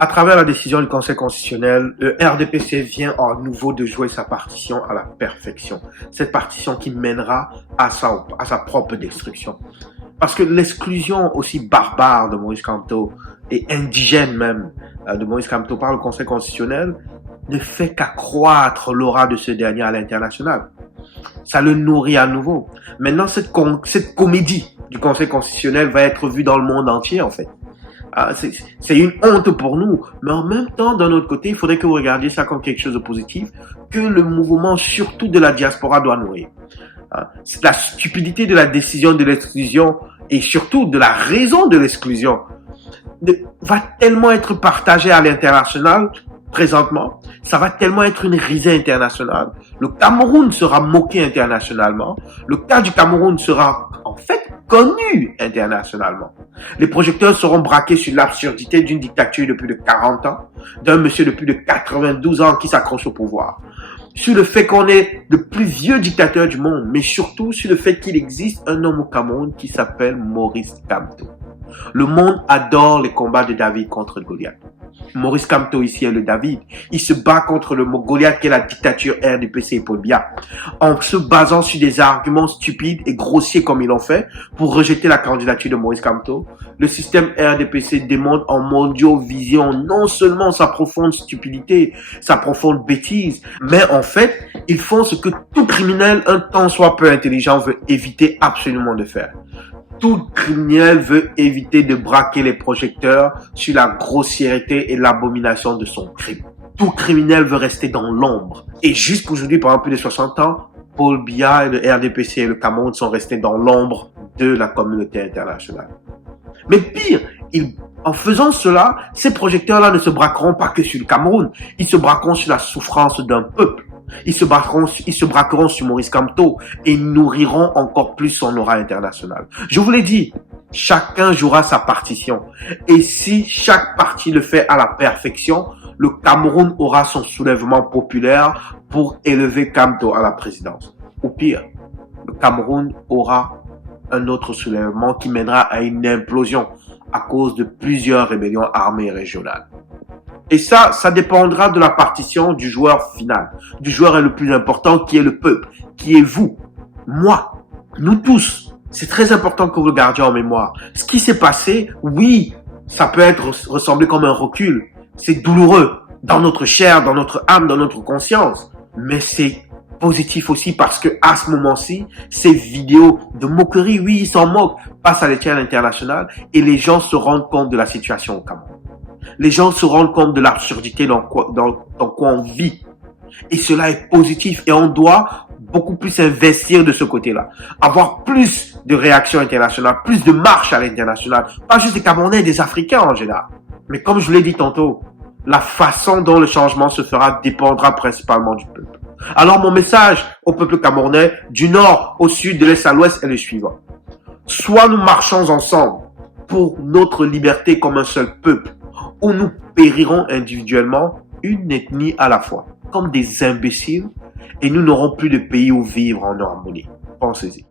À travers la décision du Conseil constitutionnel, le RDPC vient à nouveau de jouer sa partition à la perfection. Cette partition qui mènera à sa propre destruction. Parce que l'exclusion aussi barbare de Maurice Kamto et indigène même de Maurice Kamto par le Conseil constitutionnel ne fait qu'accroître l'aura de ce dernier à l'international. Ça le nourrit à nouveau. Maintenant, cette comédie du Conseil constitutionnel va être vue dans le monde entier en fait. C'est une honte pour nous, mais en même temps, d'un autre côté, il faudrait que vous regardiez ça comme quelque chose de positif, que le mouvement, surtout de la diaspora, doit nourrir. La stupidité de la décision de l'exclusion et surtout de la raison de l'exclusion va tellement être partagée à l'international présentement, ça va tellement être une risée internationale. Le Cameroun sera moqué internationalement. Le cas du Cameroun sera en fait connu internationalement. Les projecteurs seront braqués sur l'absurdité d'une dictature de plus de 40 ans, d'un monsieur de plus de 92 ans qui s'accroche au pouvoir. Sur le fait qu'on est le plus vieux dictateur du monde, mais surtout sur le fait qu'il existe un homme au Cameroun qui s'appelle Maurice Kamto. Le monde adore les combats de David contre Goliath. Maurice Kamto ici est le David. Il se bat contre le Goliath qui est la dictature RDPC et Paul Biya. En se basant sur des arguments stupides et grossiers comme ils l'ont fait pour rejeter la candidature de Maurice Kamto, le système RDPC démontre en mondiovision non seulement sa profonde stupidité, sa profonde bêtise, mais en fait, ils font ce que tout criminel, un tant soit peu intelligent, veut éviter absolument de faire. Tout criminel veut éviter de braquer les projecteurs sur la grossièreté et l'abomination de son crime. Tout criminel veut rester dans l'ombre. Et jusqu'aujourd'hui, pendant plus de 60 ans, Paul Biya et le RDPC et le Cameroun sont restés dans l'ombre de la communauté internationale. Mais pire, en faisant cela, ces projecteurs-là ne se braqueront pas que sur le Cameroun. Ils se braqueront sur la souffrance d'un peuple. Ils se braqueront sur Maurice Kamto et nourriront encore plus son aura internationale. Je vous l'ai dit, chacun jouera sa partition. Et si chaque parti le fait à la perfection, le Cameroun aura son soulèvement populaire pour élever Kamto à la présidence. Ou pire, le Cameroun aura un autre soulèvement qui mènera à une implosion à cause de plusieurs rébellions armées régionales. Et ça dépendra de la partition du joueur final, du joueur le plus important qui est le peuple, qui est vous, moi, nous tous. C'est très important que vous le gardiez en mémoire. Ce qui s'est passé, oui, ça peut ressembler comme un recul. C'est douloureux dans notre chair, dans notre âme, dans notre conscience. Mais c'est positif aussi parce que à ce moment-ci, ces vidéos de moquerie, oui, ils s'en moquent, passent à l'échelle internationale et les gens se rendent compte de la situation au Cameroun. Les gens se rendent compte de l'absurdité dans quoi on vit. Et cela est positif et on doit beaucoup plus investir de ce côté-là. Avoir plus de réactions internationales, plus de marche à l'international. Pas juste des Camerounais, des Africains en général. Mais comme je vous l'ai dit tantôt, la façon dont le changement se fera dépendra principalement du peuple. Alors mon message au peuple camerounais, du nord au sud, de l'est à l'ouest, est le suivant. Soit nous marchons ensemble pour notre liberté comme un seul peuple, ou nous périrons individuellement, une ethnie à la fois, comme des imbéciles, et nous n'aurons plus de pays où vivre en harmonie. Pensez-y.